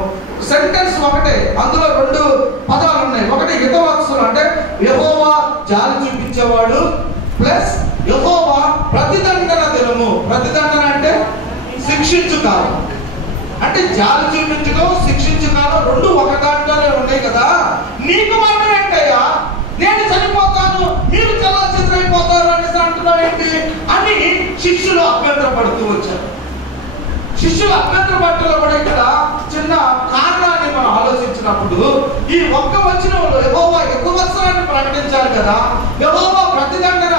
సెంటెన్స్ ఒకటే, అందులో 2 పదాలు ఉన్నాయి. ఒకటి హితవత్సరం అంటే యెహోవా జాలి చూపించేవాడు, ప్లస్ యెహోవా ప్రతిదండన దినము. ప్రతిదండన అంటే శిక్షించు కాలం. అంటే జాలి చూపించడం, శిక్షించు కాలం 2 ఒక దాంట్లోనే ఉన్నాయి కదా. నీకు మాత్రం ఏంటయ్యా, నేను చనిపోతాను, మీరు చాలా చిత్రైపోతారు అనేసి అంటున్నావు ఏంటి అని శిష్యులు అభ్యంతరపడుతూ వచ్చారు. శిష్యులు అభ్యంతరపడటంలో కూడా ఇక్కడ చిన్న కారణాన్ని మనం ఆలోచించినప్పుడు, ఈ ఒక్క వచనంలో యెహోవా హితవత్సరాన్ని ప్రకటించాలి కదా, యెహోవా ప్రతిదండన,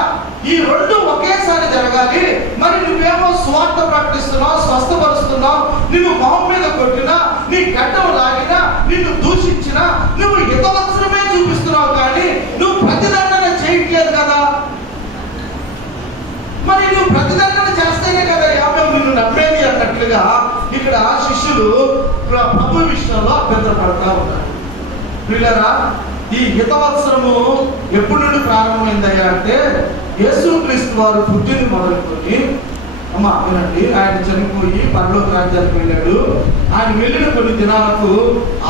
ఈ 2 ఒకేసారి జరగాలి. మరి నువ్వేమో స్వార్థ ప్రకటిస్తున్నావు, స్వస్థపరుస్తున్నావు, నిన్ను మొహం మీద కొట్టినా, నీ గడ్డం లాగినా, నిన్ను దూషించినా నువ్వు హితవత్సరమే చూపిస్తున్నావు, కానీ నువ్వు ప్రతిదండన చేయట్లేదు కదా. మరి నువ్వు ప్రతిదండన చేస్తేనే కదా మేము నిన్ను నమ్మేది అన్నట్లుగా ఇక్కడ శిష్యులు ప్రభు విషయంలో అభ్యంతరపడతా ఉన్నారు. పిల్లరా, ఈ హితవత్సరము ఎప్పటి నుండి ప్రారంభమైందయ్యా అంటే యేసుక్రీస్తు వారు పుట్టింది మొదలుకొని, అమ్మా వినండి, ఆయన చనిపోయి పరలోక రాజ్యానికి వెళ్ళాడు. ఆయన వెళ్ళిన కొన్ని దినాలకు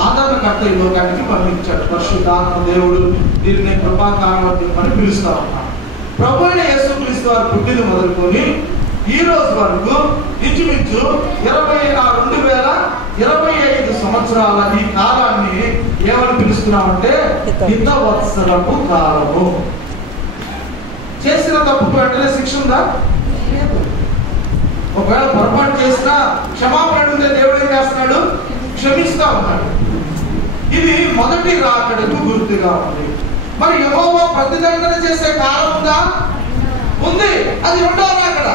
ఆదరణకర్త ఈ లోకానికి పంపించాడు. పరిశుద్ధాత్మ దేవుడు దీనిని కృపాకాలం అని పిలుస్తా ఉన్నాడు. ప్రభు అయిన యేసుక్రీస్తు వారు పుట్టింది మొదలుకొని ఈ రోజు వరకు ఇంచుమించు 2025 సంవత్సరాల ఈ కాలాన్ని ఏమని పిలుస్తున్నామంటే హితవత్సరపు కాలము. చేసిన తప్పుకు వెంటనే శిక్ష ఉందా? ఒకవేళ పొరపాటు చేసినా క్షమాపణ ఉంటే దేవుడు ఏం చేస్తున్నాడు? క్షమిస్తా ఉన్నాడు. ఇది మొదటి రాకడకు గుర్తుగా ఉంది. మరి యెహోవా ప్రతిదండన చేసే కాలం ఉందా? ఉంది. అది రెండవ రాకడ.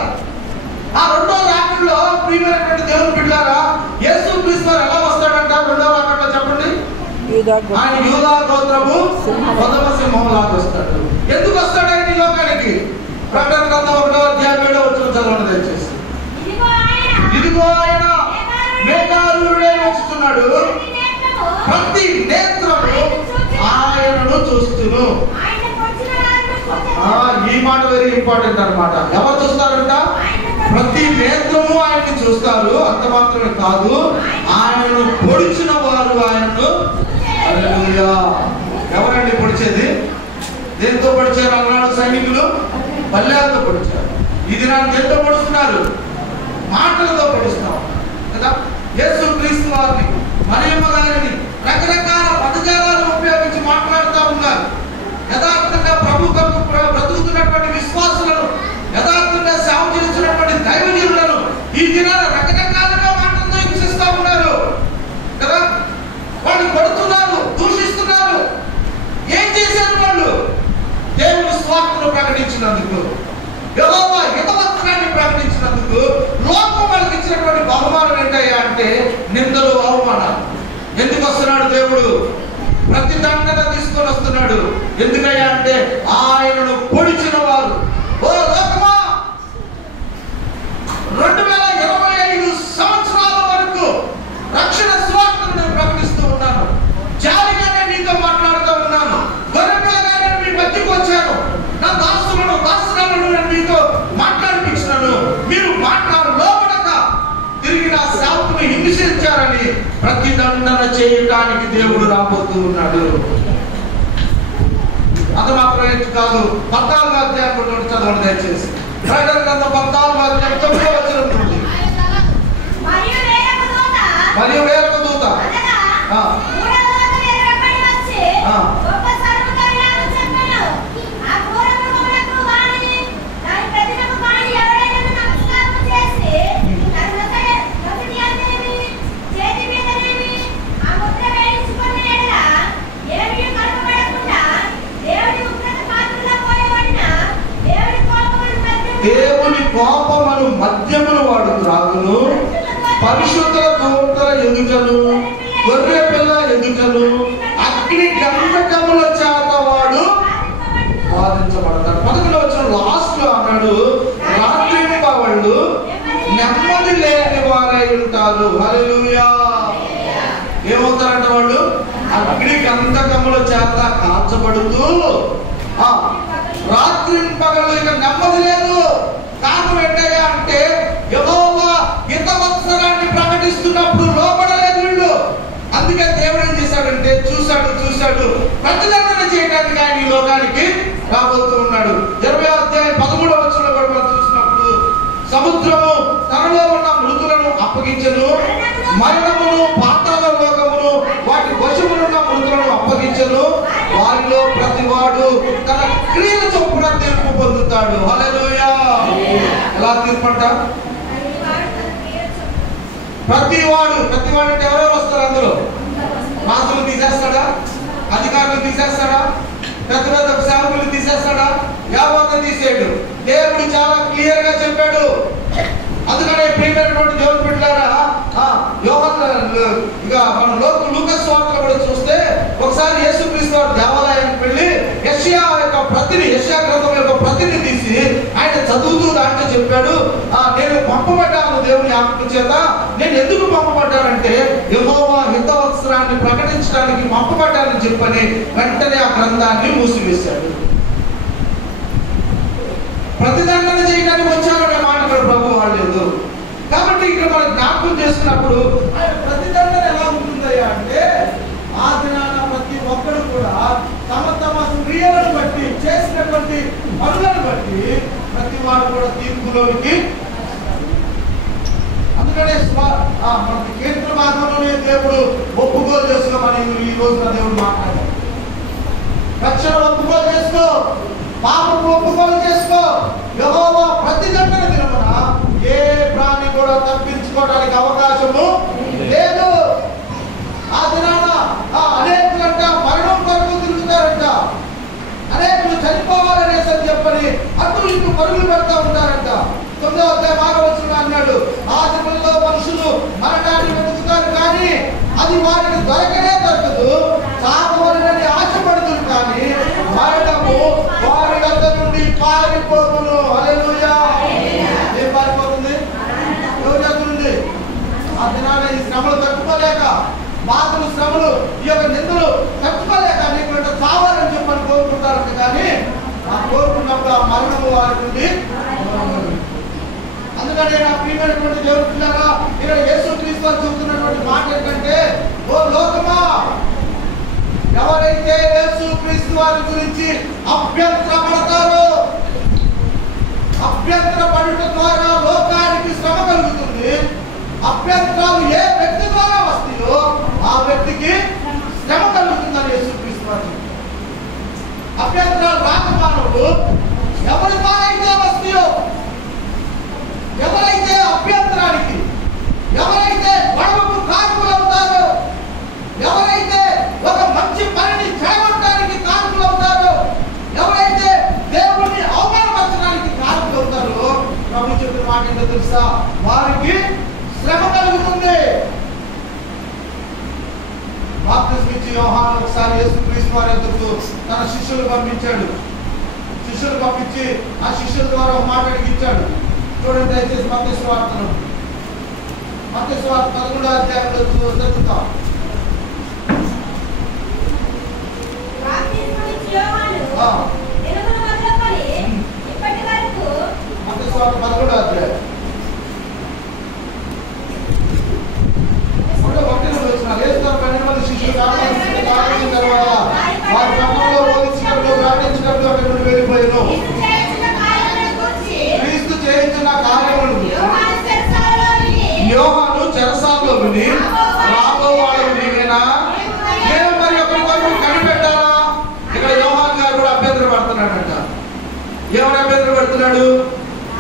ఆ రెండవ రాకడలో ప్రియమైనటువంటి దేవుని బిడ్డలారా, యేసుక్రీస్తు ఎలా వస్తాడంట రెండవ రాకడలో? చెప్పండి. ఆయన యూదా గోత్రపు ప్రథమ సింహంలాగా వస్తాడు. ఎందుకు వస్తాడు ఆయన ఈ లోకానికి? ప్రకటన గ్రంథం 1:7 చదవండి దయచేసి. ఇదిగో ఆయన మేఘారూఢుడై వస్తున్నాడు, ప్రతి నేత్రము ఆయనను చూస్తును. ఈ మాట వెరీ ఇంపార్టెంట్ అన్నమాట. ఎవరు చూస్తారంట? ప్రతి నేత్రము ఆయన్ని చూస్తారు. అంత మాత్రమే కాదు, ఆయనను పొడిచిన వారు ఆయనను. హల్లెలూయా. ఎవరండి పొడిచేది? దేంతో పొడిచారు అన్నాడు? సైనికులు బల్లేలతో పొడిచారు. ఇది నాకు దేంతో పొడుస్తున్నారు? మాటలతో పొడుస్తాం కదా. యేసుక్రీస్తు వారిని, మరియమ్మ గారిని రకరకాల పదజాలాలు ఉపయోగించి మాట్లాడుతూ ఉన్నారు. యథార్థంగా ప్రభు కొరకు బ్రతుకుతున్నటువంటి విశ్వాసులను, యథార్థంగా సేవ చేస్తున్నటువంటి దైవజనులను ఈ దినాన రకరకాలుగా మాటలతో హింసిస్తూ ఉన్నారు కదా. వాళ్ళు కొడుతున్నారు, దూషిస్తున్నారు. ఏం చేశారు వాళ్ళు? దేవుని స్వార్థను ప్రకటించినందుకు, యెహోవా హితవత్సరాన్ని ప్రకటించినందుకు లోకం వాళ్ళకి ఇచ్చినటువంటి బహుమానం ఏంటయ్యా అంటే నిందలు, అవమానాలు. ఎందుకు వస్తున్నాడు దేవుడు? ప్రతిదండన తీసుకొని వస్తున్నాడు. ఎందుకయ్యా అంటే ఆయనను పొడిచిన వారు. ఓ లోకమా, 2025 సంవత్సరాల వరకు రక్షణ స్వార్థను నేను ప్రకటిస్తూ ఉన్నాను. జాలిగానే నీతో మాట్లాడుతూ ఉన్నాను. గొర్రెపిల్లగానే మీ మధ్యకు వచ్చాను. నా దాసులను, దాసులను నేను మీతో మాట్లాడిపించినాను. మీరు లోబడక తిరిగి నా సేవకుని హింసించారని ప్రతిదండన చేయడానికి దేవుడు రాబోతూ ఉన్నాడు. అది మాత్రమే కాదు. 14వ అధ్యాయం చదవండి దయచేసి. ప్రకటన గ్రంథం 14వ అధ్యాయం 9వ వచనం నుండి. మరియు వేరొక దూత దేవుని కోపమును మద్యమును వాడు త్రాగును, పరిశుద్ధుల దూతల ఎదుటను, గొర్రె పిల్ల ఎదుటను, అగ్ని గంధకముల చేత వాడు బాధించబడతాడు. 11వ వచనం లాస్ట్ లో అన్నాడు, రాత్రి వాళ్ళు నెమ్మది లేని వారై ఉంటారు. హల్లెలూయా. ఏమవుతారంట వాళ్ళు? అగ్ని గంధకముల చేత కాల్చబడుతూ రాత్రి పగలు ఇక నెమ్మది లేదు. కారణం ఏంటయ్యా అంటే యెహోవా హితవత్సరాన్ని ప్రకటిస్తున్నప్పుడు లోబడలేదు వీళ్ళు. అందుకే దేవుడు ఏం చేశాడంటే చూశాడు ప్రతిదండన చేయడానికి ఆయన ఈ లోకానికి రాబోతూ ఉన్నాడు. 20వ అధ్యాయం 13వ వచనంలో కూడా మనం చూసినప్పుడు సముద్రము తనలో ఉన్న మృతులను అప్పగించెను, మరణమును, పాతాళ లోకమును, వాటి వశమునున్న మృతులను అప్పగించెను. వారిలో ప్రతివాడు తన క్రియల చొప్పున తీర్పు పొందుతాడు. హల్లెలూయా. ఎలా తీర్పంట? ప్రతివాడు అంటే ఎవరెవరు వస్తారు అందులో? రాజులు తీసేస్తాడా? అధికారులు తీసేస్తాడా? పెద్ద పెద్ద సేవకులు తీసేస్తాడా? యావత్తు తీసేయడు. దేవుడు చాలా క్లియర్ గా చెప్పాడు. అందుకనే ప్రియమైనటువంటి దేవుని బిడ్డలారా, ఇక మనం లూకాసు వార్తలో కూడా చూస్తే ఒకసారి యేసుక్రీస్తు వారు దేవాలయానికి వెళ్ళి యెషయా గ్రంథం యొక్క ప్రతిని తీసి ఆయన చదువుతూ దాంట్లో చెప్పాడు, నేను పంపబడ్డాను దేవుని ఆత్మ చేత. నేను ఎందుకు పంపబడ్డానంటే యెహోవా హితవత్సరాన్ని ప్రకటించడానికి పంపబడ్డానని చెప్పని వెంటనే ఆ గ్రంథాన్ని మూసివేశాడు. ప్రతిదండన చేయడానికి వచ్చారనే మాట ఇక్కడ ప్రభు వాడలేదు. కాబట్టి ఇక్కడ మనం జ్ఞాపకం చేసుకున్నప్పుడు ప్రతిదండన ఎలా ఉంటుందయ్యా అంటే ఆ దినాన ప్రతి ఒక్కరు కూడా తమ క్రియలను బట్టి, చేసినటువంటి పనులను బట్టి ప్రతి వాడు కూడా తీర్పులోనికి మనకి కీర్తన భాగంలోనే దేవుడు ఒప్పుకోలు చేసుకోమని ఈ రోజున దేవుడు మాట్లాడారు. రక్షణ ఒప్పుకోలు చేసుకో, పాపం ఒప్పుకోలు చేసుకో. యెహోవా ప్రతి గంటల దినమున ఏ ప్రాణి కూడా తప్పించుకోవడానికి అవకాశము లేదు. ఆ దినాన అనేకులంట మరణం కొరకు తిరుగుతారంట, అనేకులు చనిపోవాలనేసి చెప్పని అటు ఇటు పరుగులు పెడతా ఉంటారంట. 9వ అధ్యాయం 6వ వచనంలో అన్నాడు, ఆ దినాల్లో మనుషులు మరణాన్ని వెతుకుతారు కానీ అది వారికి దొరకనే దొరకదు, చావవలనని ఆశపడుతుంది కానీ మరణము వారి వద్ద నుండి పారిపోవును. హల్లెలూయా. ఏం పారిపోతుంది? ఎవరి వద్ద నుండి? ఆ దినాన ఈ శ్రమలు తట్టుకోలేక, బాధలు శ్రమలు ఈ యొక్క నిందలు తట్టుకోలేక నీకు చావాలని చెప్పని కోరుకుంటారంట కానీ ఆ కోరుకున్నప్పుడు ఆ మరణము వారి నుండి. అందుకని నా ప్రియమైనటువంటి దేవుడు పిల్లరా, ఇక్కడ యేసుక్రీస్తు వారు చెబుతున్నటువంటి మాట ఏంటంటే, ఓ లోకమా, ఎవరైతే యేసుక్రీస్తు వారి గురించి అభ్యంతరపడతారో, అభ్యంతరపడుట ద్వారా లోకానికి శ్రమ కలుగుతుంది. అభ్యంతరాలు ఏ వ్యక్తి ద్వారా వస్తాయో ఆ వ్యక్తికి శ్రమ కలుగుతుందని యేసుక్రీస్తు వారు. అభ్యంతరాలు రాకమానవుడు ఎవరి ద్వారా అయితే వస్తాయో, ఎవరైతే అభ్యంతరానికి, ఎవరైతే గొడవకు కారకులవుతారో, ఎవరైతే ఒక మంచి పనిని చేయడానికి కారకులవుతారో, ఎవరైతే దేవుడిని అవమానపరచడానికి కారకులవుతారో, ప్రభు చెప్పిన మాట ఏంటో తెలుసా, వారికి శ్రమ కలుగుతుంది. బాప్తిస్మం ఇచ్చి యోహాను ఒకసారి యేసుక్రీస్తు వారి వద్దకు తన శిష్యులు పంపించాడు. శిష్యులు పంపించి ఆ శిష్యుల ద్వారా ఒక మాట అడిగించాడు. చూడండి దయచేసి మత్తయి సువార్తను, మత్తయి సువార్త 11వ అధ్యాయంలో చదువుతాం. మత్తయి సువార్త 11వ అధ్యాయం 1వ వచనం. యేసుతో 12 మంది శిష్యులు కారణించిన తర్వాత వారి పట్టణంలో బోధించినట్లు ప్రకటించినట్లు అక్కడి నుండి వెళ్ళిపోయాను. క్రీస్తు చేయించిన కార్యములను యోహాను చెరసాలలో విని, రాబో వాడు నీవేనా, నేను మరి ఒకరి వరకు కనిపెట్టాలా? ఇక్కడ యోహాను గారు కూడా అభ్యంతర పడుతున్నాడంట. ఏమైనా అభ్యంతర పడుతున్నాడు?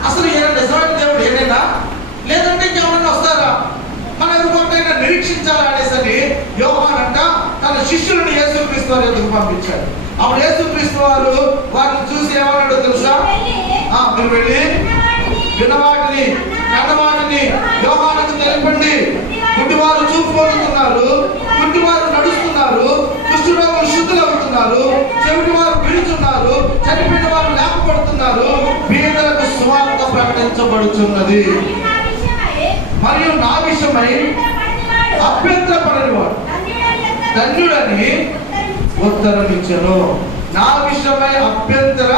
అసలు ఈయన నిజమైన దేవుడు ఏనైనా, లేదంటే ఇంకేమైనా వస్తారా, మన ఎవరికొకైనా నిరీక్షించాలా అనేసరి యోహాను అంట తన శిష్యులను యేసుక్రీస్తు వారి ఎదుగు పంపించాడు. అప్పుడు యేసుక్రీస్తు వారు వారిని చూసి ఏమన్నాడో తెలుసా, మీరు వెళ్ళి వినవాటిని కన్నవాటిని యోహానుకు తెలిపండి. గుడ్డివారు చూపు పొందుతున్నారు, గుడ్డివారు నడుస్తున్నారు, కుష్ఠరోగులు శుద్ధులవుతున్నారు, చెవిటివారు విడుతున్నారు, చనిపోయిన వారు లేపబడుతున్నారు, పేదలకు సువార్త ప్రకటించబడుతున్నది. మరియు నా విషయమై అభ్యంతరపడనివాడు ధన్యుడని ఉత్తరం ఇచ్చాను. నా విషయమై అభ్యంతర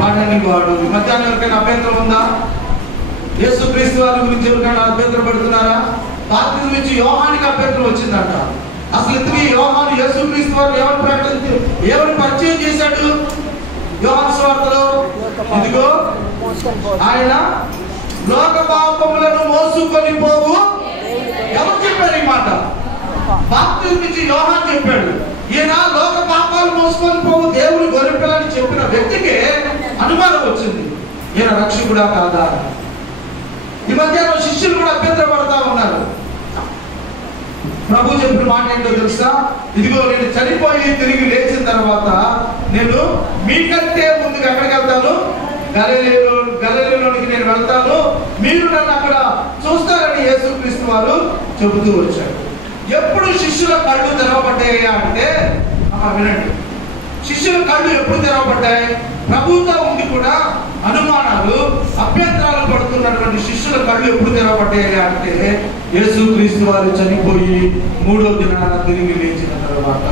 పడనివాడు. మధ్యాహ్నం ఎవరికైనా అభ్యంతరం ఉందా? యేసుక్రీస్తు వారి గురించి ఎవరికైనా అభ్యంతరం పడుతున్నారా? బాప్తిజం ఇచ్చి యోహానికి అభ్యంతరం వచ్చిందంట. అసలు ఇంతకీ యోహాను యేసుక్రీస్తు వారు ఎవరిని పరిచయం చేశాడు? యోహాను సువార్తలో ఇదిగో ఆయన లోక పాపములను మోసుకొని పోవు. ఎవరు చెప్పారు ఈ మాట? బాప్తిజం ఇచ్చి యోహాను చెప్పాడు. ఈయన లోక పాపాలు మోసుకొని పోవు దేవుని గొర్రెపిల్లని చెప్పిన వ్యక్తికి అనుమానం వచ్చింది, ఈయన రక్షకుడా కాదా? ఈ మధ్యాహ్నం శిష్యులు కూడా అభ్యంతర పడతా ఉన్నారు. ప్రభు చెప్పిన మాట ఏంటో తెలుసా, ఇదిగో నేను చనిపోయి తిరిగి లేచిన తర్వాత నేను మీకంటే ముందుగా ఎక్కడికి వెళ్తాను, గలిలయలోనికి నేను వెళ్తాను, మీరు నన్ను అక్కడ చూస్తారని యేసుక్రీస్తు వారు చెబుతూ వచ్చాడు. ఎప్పుడు శిష్యుల కళ్ళు తెరవబడ్డాయి అంటే, వినండి, శిష్యుల కళ్ళు ఎప్పుడు తెరవబడ్డాయి? ప్రభుతో ఉండి కూడా అనుమానాలు అభ్యంతరాలు పడుతున్నటువంటి శిష్యుల కళ్ళు ఎప్పుడు తెరవబడ్డాయి అంటే, యేసుక్రీస్తు వారు చనిపోయి 3వ దినాన తిరిగి లేచిన తర్వాత.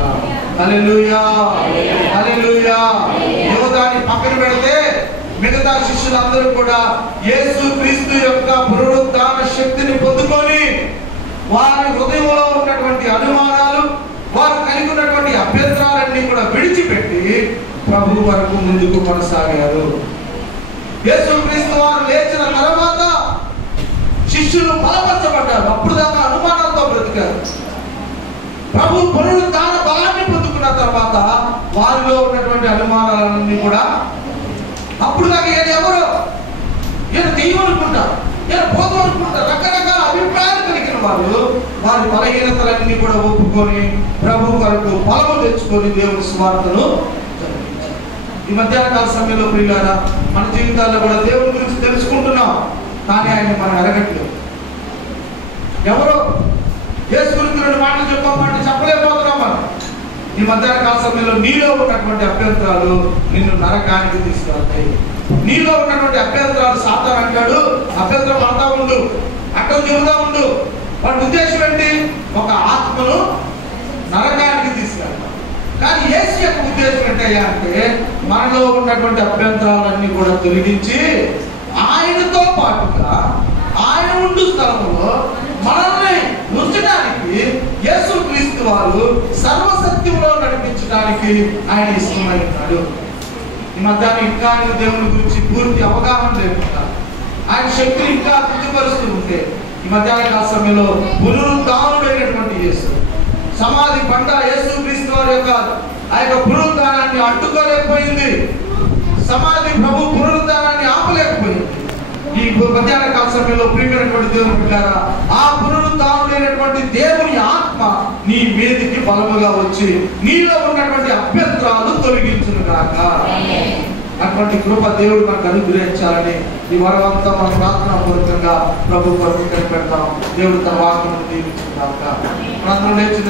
హల్లెలూయా, హల్లెలూయా. యోధాన్ని పక్కన పెడితే మిగతా శిష్యులందరూ కూడా యేసుక్రీస్తు యొక్క పునరుద్ధాన శక్తిని పొందుకొని వారి హృదయంలో ఉన్నటువంటి అనుమానాలు, వారు కలిగి ఉన్నటువంటి అభ్యంతరాలన్నీ కూడా విడిచిపెట్టి ప్రభు వరకు ముందుకు కొనసాగారు. యేసుక్రీస్తు వారు లేచిన తర్వాత శిష్యులు బలపరచబడ్డారు. అప్పుడు దాకా అనుమానాలతో బ్రతికారు. ప్రభు పునరుత్థాన బలాన్ని పొందుకున్న తర్వాత వారిలో ఉన్నటువంటి అనుమానాలన్నీ కూడా, అప్పుడు దాకా ఈయన ఎవరు, ఈయన దెయ్యం అనుకుంటారు, ఈయన పోతం అనుకుంటారు, రకరకాల అభిప్రాయాలు కలిగిన వాళ్ళు వారి బలహీనతలన్నీ కూడా ఒప్పుకొని ప్రభు కొరకు బలము తెచ్చుకొని దేవుని సువార్తను జరిగించారు. ఈ మధ్యాహ్న కాల సమయంలో ప్రియులారా, మన జీవితాల్లో కూడా దేవుని గురించి తెలుసుకుంటున్నాం, కానీ ఆయన మనం ఎరగట్లేదు. ఎవరో యేసు గురించి 2 మాటలు చెప్పమంటే చెప్పలేకపోతున్నాం మనం. ఈ మధ్యాహ్న కాల సమయంలో నీలో ఉన్నటువంటి అభ్యంతరాలు నిన్ను నరకానికి తీసుకెళ్తాయి. నీలో ఉన్నటువంటి అభ్యంతరాలు సాతాను అంటాడు, అభ్యంతరం పడతా ఉండు, అడ్డం చెబుతా ఉండు. వాడి ఉద్దేశం ఏంటి? ఒక ఆత్మను నరకానికి తీసుకెళ్తాం. కానీ యేసు యొక్క ఉద్దేశం ఏంటయ్యా అంటే మనలో ఉన్నటువంటి అభ్యంతరాలన్నీ కూడా తొలగించి ఆయనతో పాటుగా ఆయన ఉండు స్థలంలో మనల్ని ఉంచడానికి యేసుక్రీస్తు వారు సర్వసత్యంలో నడిపించడానికి ఆయన ఇష్టమై ఉన్నాడు. ఈ మధ్యాహ్నం ఇంకా దేవుని గురించి పూర్తి అవగాహన లేకుండా ఆయన శక్తిని ఇంకా తృప్తిపరుస్తూ ఉంటే, ఈ మధ్యాహ్న కాల సమయంలో పునరుద్ధానుడైనటువంటి యేసు సమాధి బండ యేసుక్రీస్తు వారి యొక్క ఆ యొక్క పునరుద్ధానాన్ని అడ్డుకోలేకపోయింది. సమాధి ప్రభు పునరుద్ధానాన్ని ఆపలేకపోయింది. ఈ మధ్యాహ్న కాల సమయంలో ప్రియమైనటువంటి దేవుని బిడ్డలారా, ఆ పునరుద్ధానుడైనటువంటి దేవుని ఆత్మ నీ మీదికి బలముగా వచ్చి నీలో ఉన్నటువంటి అభ్యంతరాలు తొలగించును గాక. అటువంటి కృప దేవుడు మనకు అనుగ్రహించాలని ఈ వారమంతా మనం ప్రార్థనా పూర్వకంగా ప్రభు కొరకు కనిపెడతాం. దేవుడు తన వాక్యమును దీవించును గాక. మనందరం లేచి